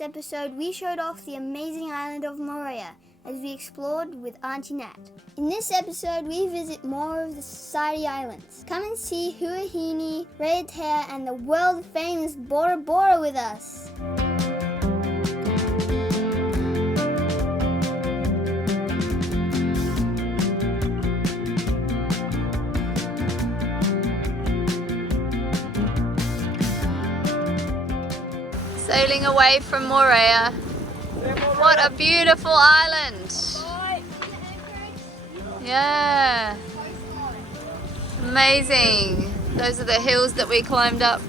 last episode, we showed off the amazing island of Moorea as we explored with Aunty Nat. In this episode, we visit more of the Society Islands. Come and see Huahine, Raiatea, and the world-famous Bora Bora with us. Sailing away from Moorea. What a beautiful island. Yeah. Amazing. Those are the hills that we climbed up.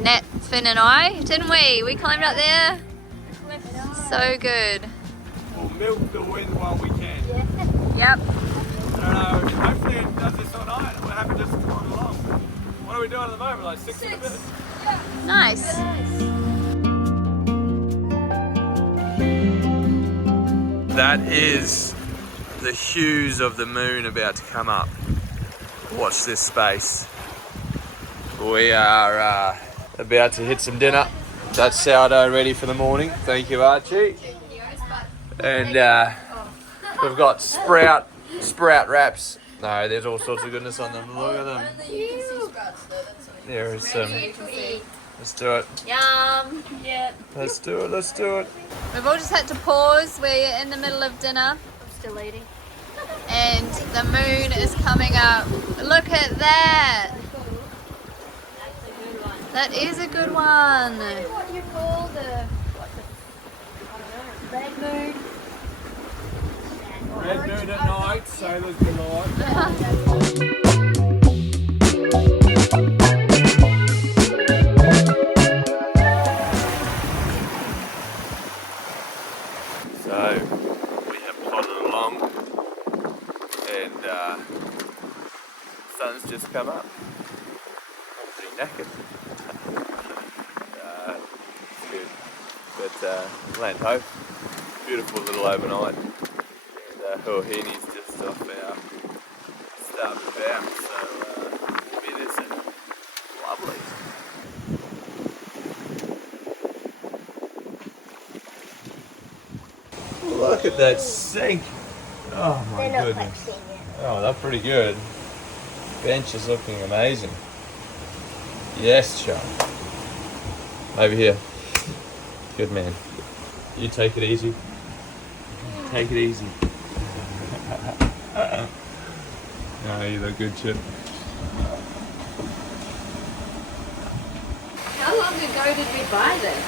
Nat, Finn and I, didn't we? We climbed up there. So good. We'll milk the wind while we can. Yep. I don't know, hopefully it does this all night and we're happy just to run along. What are we doing at the moment? Like 6 in a minute? Nice. That is the hues of the moon about to come up. Watch this space. We are about to hit some dinner. That's sourdough ready for the morning. Thank you, Archie. And we've got sprout wraps. No, there's all sorts of goodness on them. Look at them. There is some. Let's do it. Yum. Yeah. Let's do it. Let's do it. We've all just had to pause. We're in the middle of dinner. I'm still eating. And the moon is coming up. Look at that. That is a good one. What do you call the red moon? Red moon at night, sailors delight. So we have plodded along and sun's just come up. I'm pretty knackered. It's good. But land ho, beautiful little overnight. And Huahine's just off our starboard bow, so we'll be there soon. Lovely. Look at that sink. Oh my goodness. Oh, they're pretty good. Bench is looking amazing. Yes, Sean. Over here. Good man. You take it easy. Take it easy. No, you look good, Chip. How long ago did we buy this?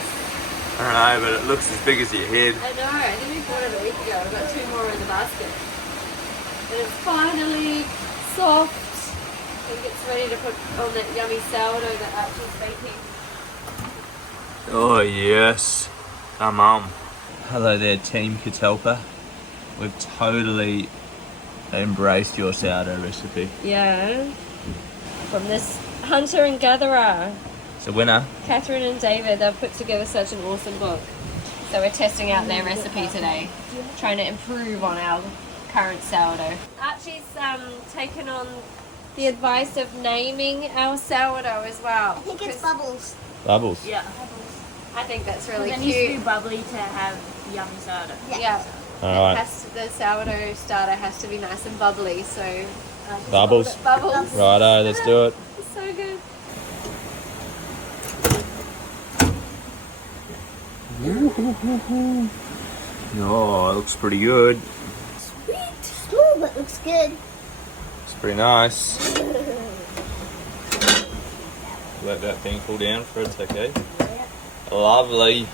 I don't know, but it looks as big as your head. I know, I think we bought it a week ago. I've got 2 more in the basket. And it's finally soft. I think it's ready to put on that yummy sourdough that Archie's baking. Oh yes, come on. Hello there, Team Catalpa. We've totally embraced your sourdough recipe. Yeah. From this hunter and gatherer, It's a winner. Catherine and David, they've put together such an awesome book. So we're testing out their recipe today, trying to improve on our current sourdough. Archie's taken on the advice of naming our sourdough as well. I think it's Bubbles. Bubbles. Yeah. I think that's really It needs to be cute. bubbly to have yummy soda. Yeah. Alright. The sourdough starter has to be nice and bubbly, so just Bubbles. called it Bubbles. Righto, let's do it. It's so good. Oh, it looks pretty good. Sweet. Small, but looks good. It's pretty nice. Let that thing cool down for a second. Lovely.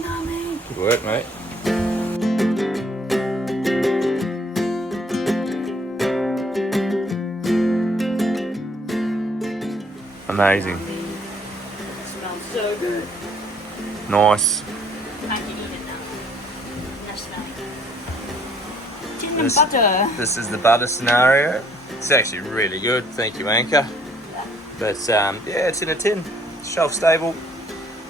Yummy. Good work, mate. Amazing. It smells so good. Nice. I can eat it now. That's smelling good. Tin and This- butter. This is the butter scenario. It's actually really good. Thank you, Anchor. But yeah, it's in a tin. Shelf stable.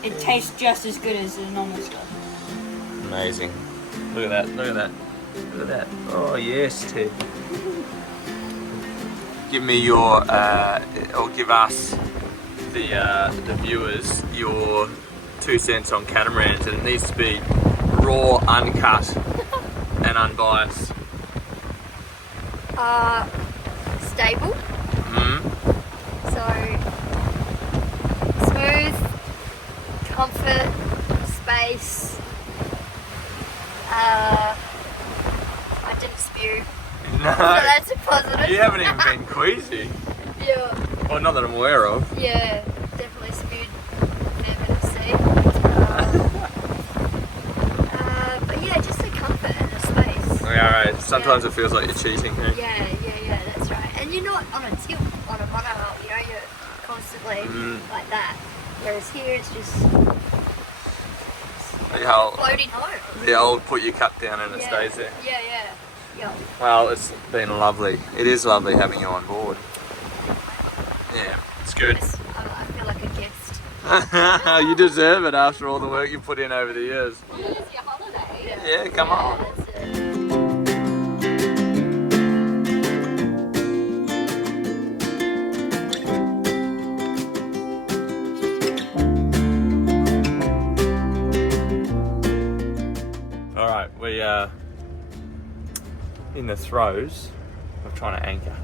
It tastes just as good as the normal stuff. Amazing. Look at that. Look at that. Look at that. Oh yes, Ted. Give me your, or give us the viewers your 2 cents on catamarans, and it needs to be raw, uncut, and unbiased. Stable. So smooth, comfort, space. I didn't spew. No. So that's a positive. You haven't even been queasy. Yeah. Well, not that I'm aware of. Yeah, definitely spewed a fair bit of sea. But yeah, just the comfort and the space. Alright, sometimes it feels like you're cheating. Eh? Yeah, that's right. And you're not on a tilt, on a monohull, you know, you're constantly like that. Whereas here it's just floating home. The old put your cup down and it stays there. Yeah. Well, it's been lovely. It is lovely having you on board. Yeah, it's good. I feel like a guest. You deserve it after all the work you put in over the years. Well, it's your holiday. Yeah, come on. That's it. Alright, we are in the throes of trying to anchor.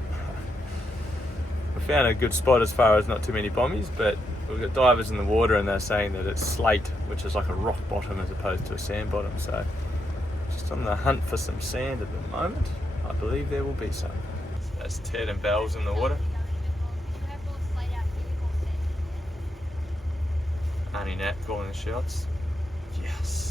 We found a good spot as far as not too many pommies, but we've got divers in the water and they're saying that it's slate, which is like a rock bottom as opposed to a sand bottom. So just on the hunt for some sand at the moment. I believe there will be some. That's Ted and Bells in the water. Aunty Nat calling the shots. Yes.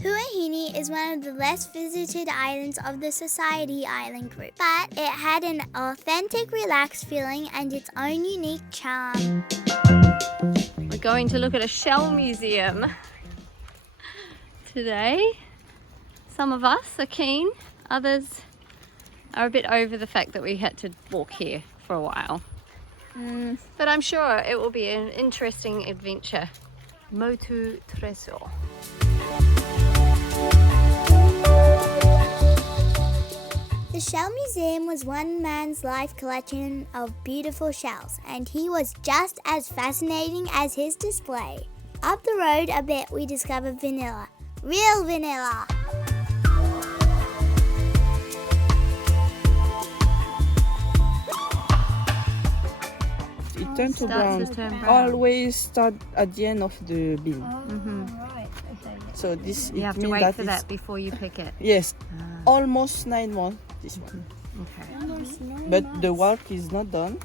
Huahine is one of the less visited islands of the Society Island group, but it had an authentic, relaxed feeling and its own unique charm. We're going to look at a shell museum today. Some of us are keen, others are a bit over the fact that we had to walk here for a while. But I'm sure it will be an interesting adventure. Motu Tresor. The Shell Museum was one man's life collection of beautiful shells, and he was just as fascinating as his display. Up the road a bit, we discovered vanilla. Real vanilla! It turns to Starts to brown. turn brown. Always start at the end of the bean. Right, okay. So this You have to means wait that for it's that before you pick it. yes, almost 9 months. This one, Okay. but the work is not done.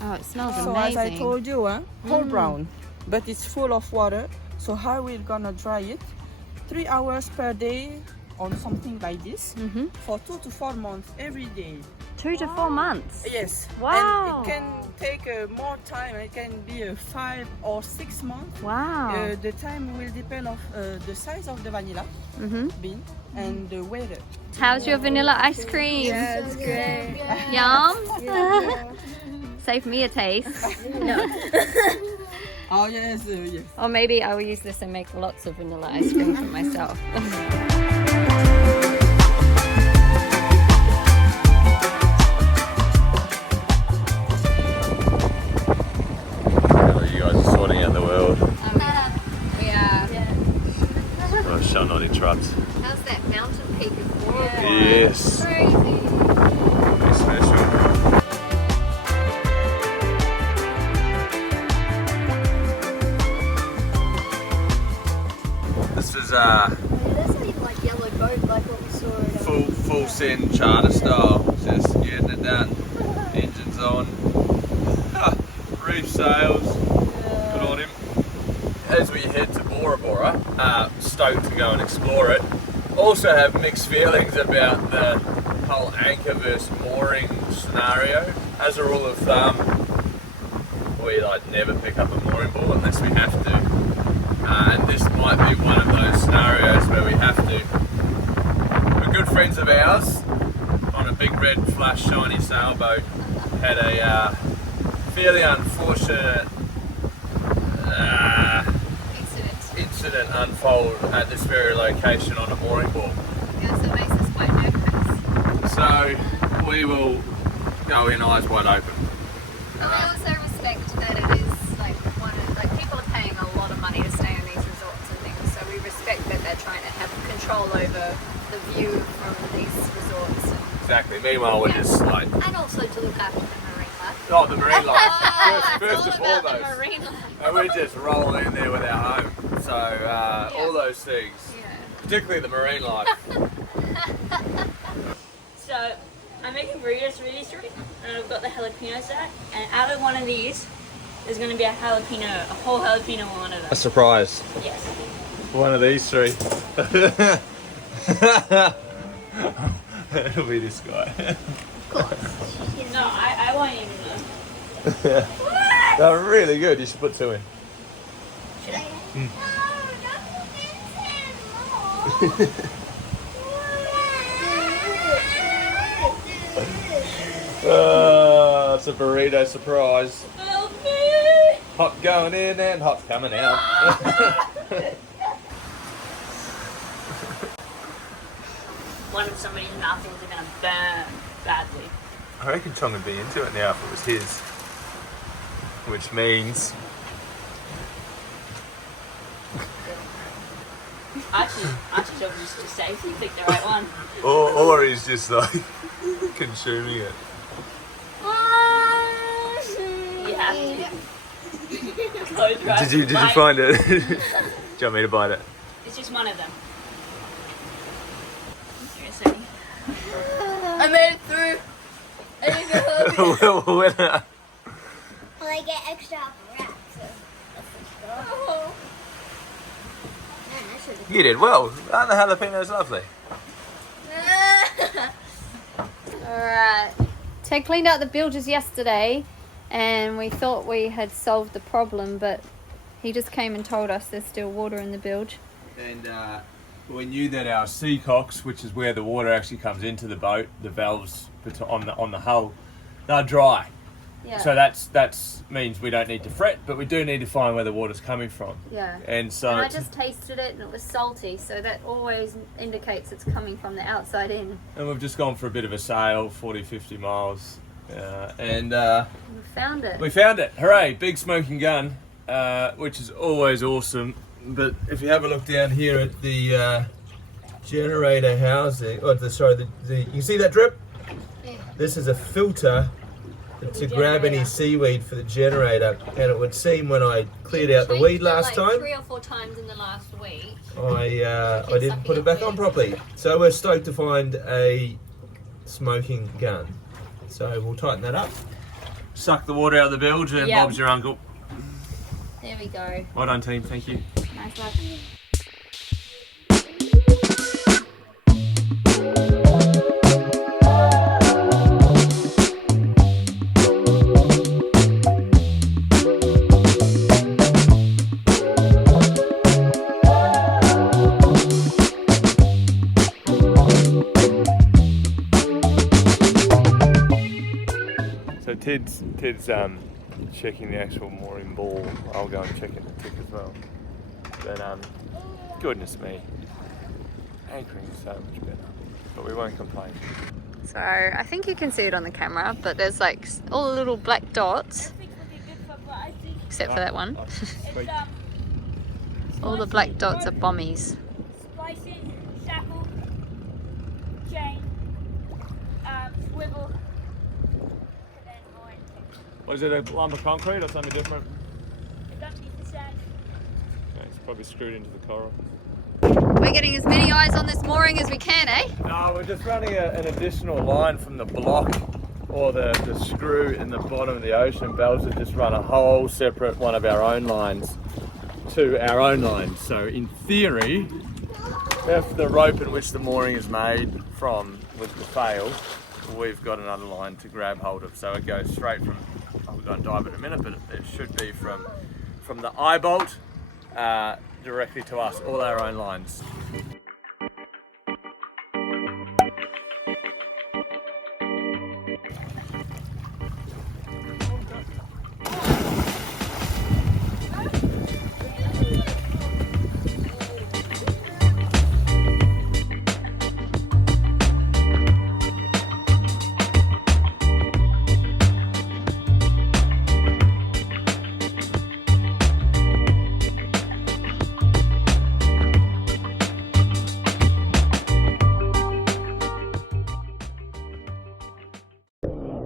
Oh, it smells So amazing. as I told you, whole brown, but it's full of water. So how we're gonna dry it? 3 hours per day on something like this for 2 to 4 months every day. 2 to 4 months. Yes. Wow. And it can take more time. It can be 5 or 6 months. Wow. The time will depend on the size of the vanilla bean and the weather. How's your vanilla ice cream? Yeah, it's great. Yum? Save me a taste. Oh yes, yes. Or maybe I will use this and make lots of vanilla ice cream for myself. You guys are sorting out the world. We are. Oh, shall not interrupt. How's that mountain peak of Bora Bora? Yes. Crazy. Very special. This is That's not even like yellow boat like what we saw at full send charter style. Just getting it done. Engines on. Reef sails. Good on him. As we head to Bora Bora, stoked to go and explore it. Also have mixed feelings about the whole anchor versus mooring scenario. As a rule of thumb, we never pick up a mooring board unless we have to. and this might be one of those scenarios where we have to. We're good friends of ours on a big red flash shiny sailboat had a fairly unfortunate incident unfold at this very location on a mooring board. Yeah, so it makes us quite nervous. So we will go in eyes wide open. But we also respect that it is like people are paying a lot of money to stay in these resorts and things, so we respect that they're trying to have control over the view from these resorts. Exactly. Meanwhile, we're just like. And also to look after the marine life. Oh, the marine life. It's First and all about foremost. the marine life. And we're just rolling in there with our home. So all those things, particularly the marine life. So I'm making burritos for these three, and I've got the jalapeno stack. And out of one of these, there's going to be a whole jalapeno on one of them. A surprise. Yes. One of these three. It'll be this guy. No, I won't even know. They're really good. You should put two in. Should I? It's a burrito surprise. Help me! Hot going in and hot coming out. One of somebody's nothings are going to burn badly. I reckon Chong would be into it now if it was his. Which means... Actually, just to safely pick the right one. or he's just like consuming it. You have to. Close your eyes. Did you find it? Do you want me to bite it? It's just one of them. Seriously. I made it through. I didn't go home. Well, I get extra wraps. So You did well. Aren't the jalapenos lovely? Alright. Ted cleaned out the bilges yesterday and we thought we had solved the problem, but he just came and told us there's still water in the bilge. And we knew that our sea cocks, which is where the water actually comes into the boat, the valves on the hull, they're dry. Yeah. So that's means we don't need to fret, but we do need to find where the water's coming from. Yeah. And so And I just tasted it and it was salty, so that always indicates it's coming from the outside in. and we've just gone for a bit of a sail, 40-50 miles, and We found it. we found it. Hooray! Big smoking gun, which is always awesome. But if you have a look down here at the generator housing, you can see that drip? Yeah. This is a filter to grab any seaweed for the generator, and it would seem when I cleared out the weed last time, 3 or 4 times in the last week. I didn't put it back on properly. So we're stoked to find a smoking gun. So we'll tighten that up. Suck the water out of the bilge, and Yep. Bob's your uncle. There we go. Well done, team. Thank you. Nice one. So Ted's checking the actual mooring ball. I'll go and check it in the tick as well. But goodness me, anchoring is so much better. But we won't complain. So I think you can see it on the camera, but there's like all the little black dots, except for that one. Sweet. All the black dots are bommies. Splicing, shackle, chain, swivel, and then line. What is it, a lump of concrete or something different? It's underneath the sand. Okay, it's probably screwed into the coral. We're getting as many eyes on this mooring as we can, eh? No, we're just running an additional line from the block or the screw in the bottom of the ocean. Bells have just run a whole separate one of our own lines to our own line. So in theory, if the rope in which the mooring is made from was to fail, we've got another line to grab hold of. So it goes straight from, we're going to dive in a minute, but it should be from the eye bolt directly to us, all our own lines.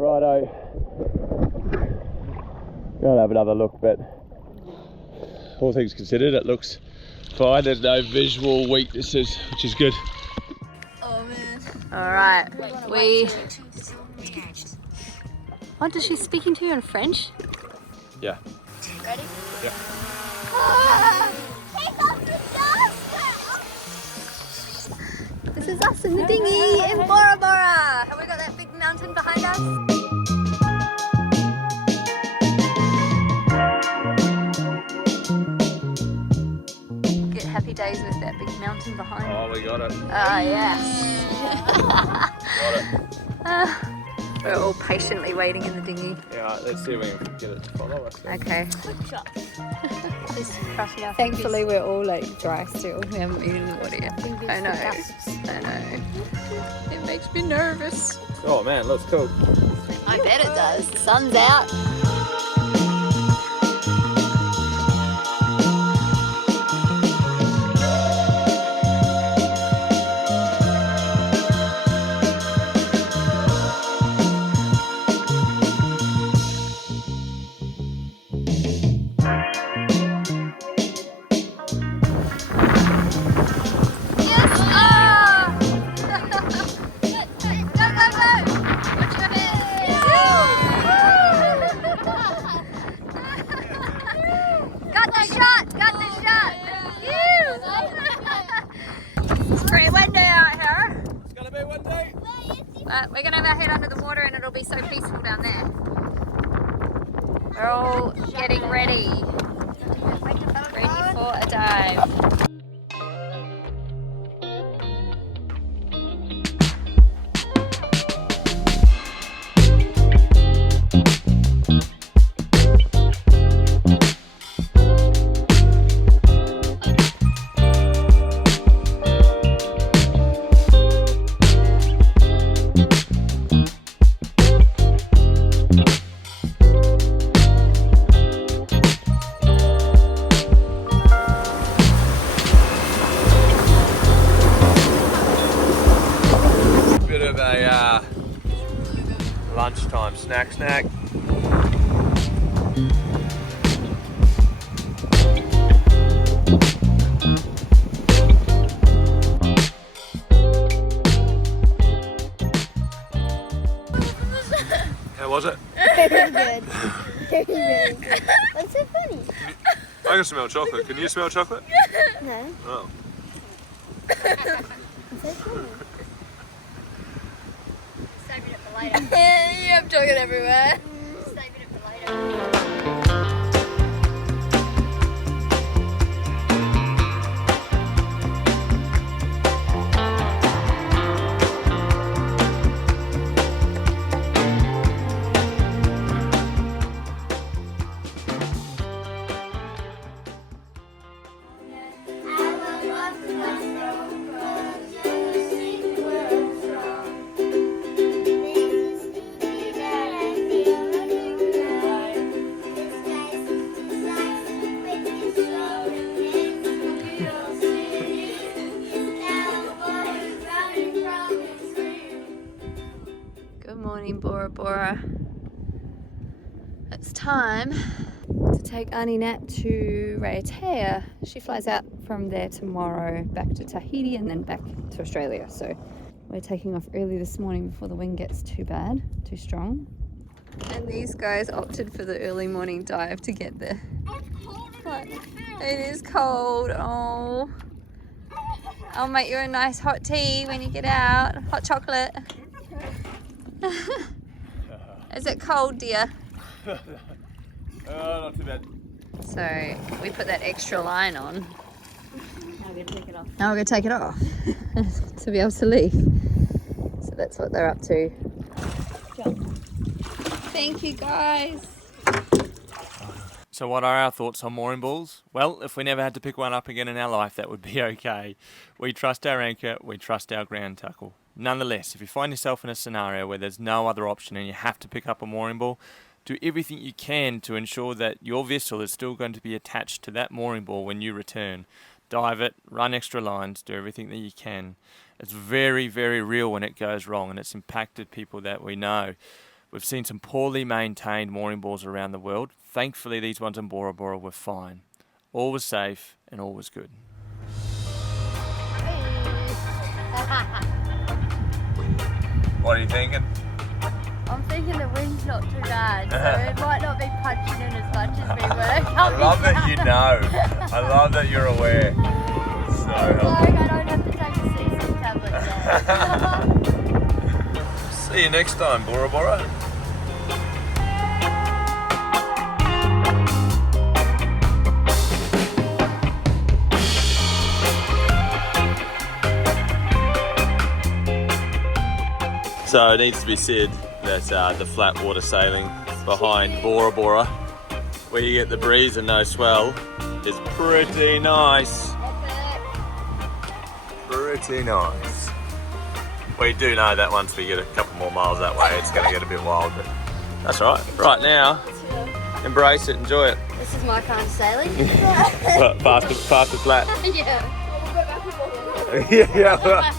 Righto, gotta have another look, but all things considered, it looks fine. There's no visual weaknesses, which is good. Oh man. Alright, What is she speaking to you in French? Yeah. Ready? Yeah. Take off the dust! This is us in the dinghy in Bora Bora. Have we got that big mountain behind us? Get happy days with that big mountain behind. Oh, we got it. Ah, yes. Got it. We're all patiently waiting in the dinghy. Yeah, right, let's see if we can get it to follow us. Okay. Thankfully, we're all like dry still. We haven't been in the water yet. I know. I know. It makes me nervous. Oh man, looks cool. I bet it does. The sun's out. But we're going to have our head under the water and it'll be so peaceful down there. We're all getting ready. Ready for a dive. Lunchtime snack. How was it? Very good. Very good. What's so funny? I can smell chocolate. Can you smell chocolate? No. Oh. What's so funny? Saving it for later. Yeah, I'm chocolate everywhere. Saving it for later. Bora Bora. It's time to take Aunty Nat to Raiatea. She flies out from there tomorrow back to Tahiti and then back to Australia. So we're taking off early this morning before the wind gets too bad, too strong. And these guys opted for the early morning dive to get there. It is cold. Oh, I'll make you a nice hot tea when you get out. Hot chocolate. Is it cold, dear? Not too bad. So we put that extra line on going to take it off. Now we're going to take it off to be able to leave. So that's what they're up to. Thank you guys. So what are our thoughts on mooring balls? Well, if we never had to pick one up again in our life, that would be okay. We trust our anchor, we trust our ground tackle. Nonetheless, if you find yourself in a scenario where there's no other option and you have to pick up a mooring ball, do everything you can to ensure that your vessel is still going to be attached to that mooring ball when you return. Dive it, run extra lines, do everything that you can. It's very, very real when it goes wrong, and it's impacted people that we know. We've seen some poorly maintained mooring balls around the world. Thankfully, these ones in Bora Bora were fine. All was safe and all was good. What are you thinking? I'm thinking the wind's not too bad, so it might not be punching in as much as we were. I love that you know. I love that you're aware. So I don't have to take a CC tablet yet. see you next time, Bora Bora. So it needs to be said that the flat water sailing behind Bora Bora, where you get the breeze and no swell, is pretty nice. Pretty nice. We do know that once we get a couple more miles that way, it's going to get a bit wild, but that's right. Right now, embrace it, enjoy it. This is my kind of sailing. Faster flat. Yeah. Yeah.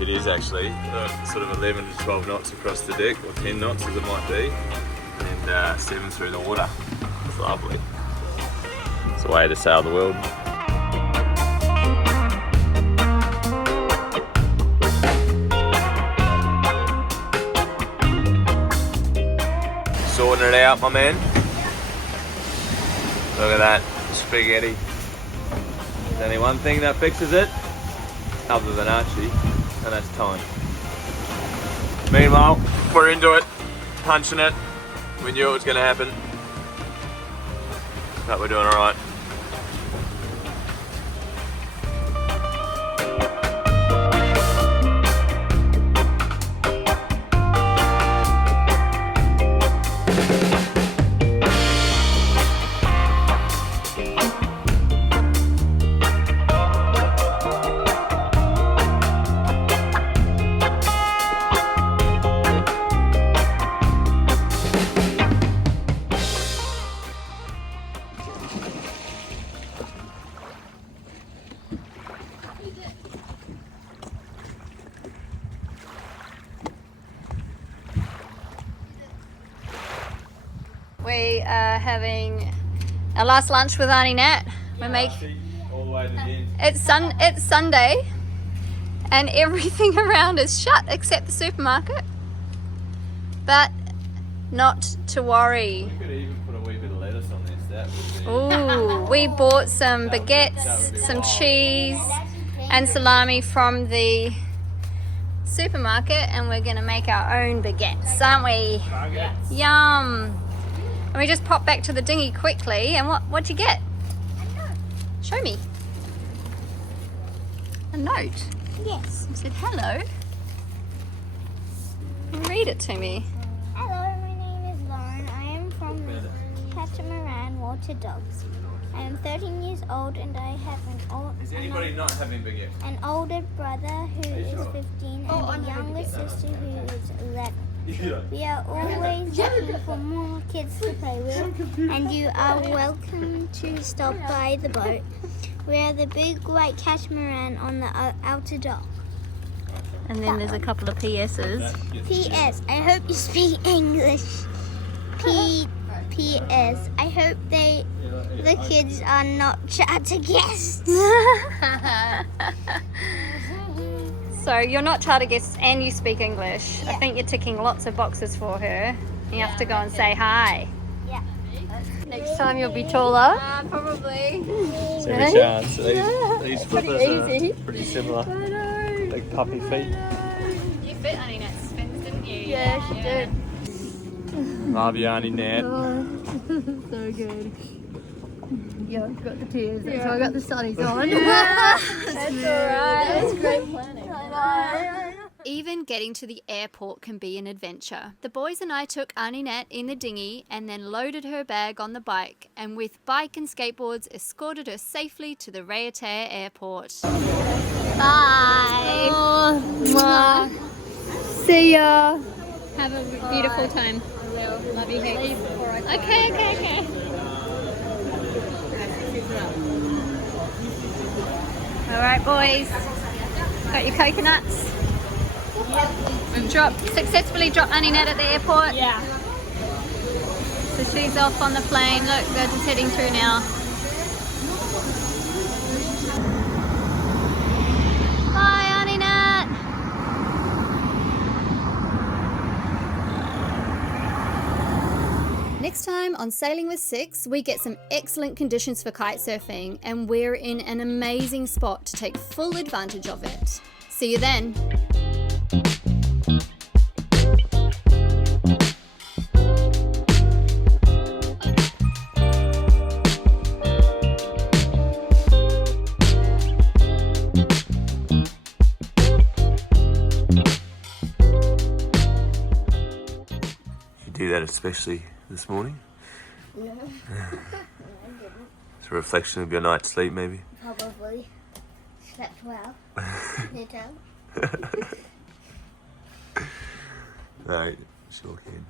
It is actually sort of 11 to 12 knots across the deck, or 10 knots as it might be, and 7 through the water. It's lovely. It's the way to sail the world. Sorting it out, my man. Look at that spaghetti. There's only one thing that fixes it, other than Archie, and that's time. Meanwhile, we're into it, punching it. We knew it was going to happen, but we're doing all right. We are having our last lunch with Aunty Nat. All the way to the end. It's Sunday, and everything around is shut except the supermarket. But not to worry. We could even put a wee bit of lettuce on this. That would be. Ooh, we bought some baguettes, some cheese, and salami from the supermarket, and we're gonna make our own baguettes, aren't we? Baguettes. Yum! And we just popped back to the dinghy quickly, and what'd you get? Show me. A note. Yes. It said hello. Read it to me. Hello, my name is Lauren. I am from Catamaran Water Dogs. I am 13 years old and I have Is anybody not having baguette? an older brother who is sure? 15 and a younger sister who is 11. Yeah. We are always looking for more kids to play with, and you are welcome to stop by the boat. We are the big white catamaran on the outer dock. And then there's a couple of PS's. P.S. I hope you speak English. P.S. I hope the kids are not charter guests. So you're not charter guests and you speak English. I think you're ticking lots of boxes for her. You have to go and say hi. Yeah. Next time you'll be taller. Probably. So every chance. These flippers easy. are pretty similar. Big puppy feet. You fit Aunty Nat's spins, didn't you? Yeah, she did. Love you, Aunty Nat. So good. Yeah, I've got the tears. That's why I got the sunnies on. That's alright. That's great planning. Even getting to the airport can be an adventure. The boys and I took Aunty Nat in the dinghy and then loaded her bag on the bike, and with bike and skateboards escorted her safely to the Raiatea airport. Bye. See ya. Have a beautiful time. Love you heaps. Okay. Alright boys, got your coconuts. We've successfully dropped Aunty Nat at the airport. Yeah. So she's off on the plane. Look, they're just heading through now. Bye Aunty Nat. Next time on Sailing with Six, we get some excellent conditions for kite surfing, and we're in an amazing spot to take full advantage of it. See you then. You do that especially this morning? No. It's a reflection of your night's sleep, maybe? Probably. Slept well. You tell? Right, sure can.